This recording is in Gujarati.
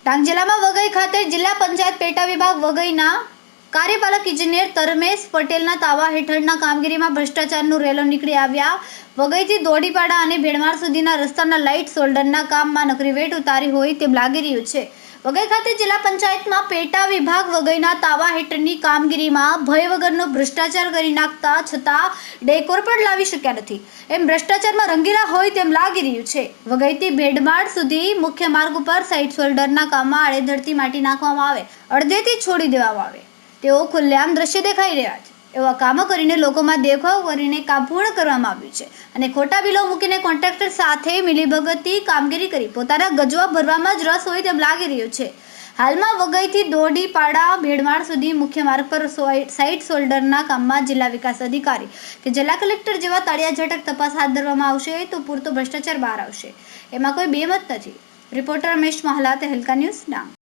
ડાંગ જિલ્લામાં વઘઈ ખાતે જિલ્લા પંચાયત પેટા વિભાગ વઘઈના કાર્યપાલક ઇજનેર તરમેશ પટેલના તાવા હેઠળના કામગીરીમાં ભ્રષ્ટાચારનું રેલો નીકળી આવ્યા. વગઈથી દોડીપાડા અને ભેડમાર સુધીના રસ્તાના લાઇટ સોલ્ડરના કામમાં નકરી વેટ ઉતારી હોય તેમ લાગી રહ્યું છે. વગઈ ખાતે જિલ્લા પંચાયતમાં પેટા વિભાગ વગઈના તાવા હેઠળની કામગીરીમાં ભય વગરનો ભ્રષ્ટાચાર કરી નાખતા છતાં ડેકોર પણ લાવી શક્યા નથી. એમ ભ્રષ્ટાચારમાં રંગીલા હોય તેમ લાગી રહ્યું છે. વગઈથી ભેડમાળ સુધી મુખ્ય માર્ગ ઉપર સાઇડ સોલ્ડરના કામમાં આડેધડતી માટી નાખવામાં આવે. અડધેથી છોડી દેવામાં આવે. તેઓ ખુલ્લેઆમ દ્રશ્ય દેખાઈ રહ્યા છે. એવા કામો કરીને લોકોમાં દેખાવ કરીને કામ પૂર્ણ કરવામાં આવ્યું છે અને ખોટા બિલો મૂકીને કોન્ટ્રાક્ટર સાથે મિલીભગતથી કામગીરી કરી. પોતાના ગજવા ભરવામાં જ રસ હોય તેમ લાગી રહ્યું છે. હાલમાં વઘઈથી દોડી પાડા ભેડમાળ સુધી મુખ્ય માર્ગ પર સાઇટ શોલ્ડરના કામમાં જિલ્લા વિકાસ અધિકારી કે જિલ્લા કલેક્ટર જેવા તળિયા ઝટક તપાસ હાથ ધરવામાં આવશે તો પૂરતો ભ્રષ્ટાચાર બહાર આવશે. એમાં કોઈ બેમત નથી. Reporter Ramesh Mahla Tehelka news, Dang.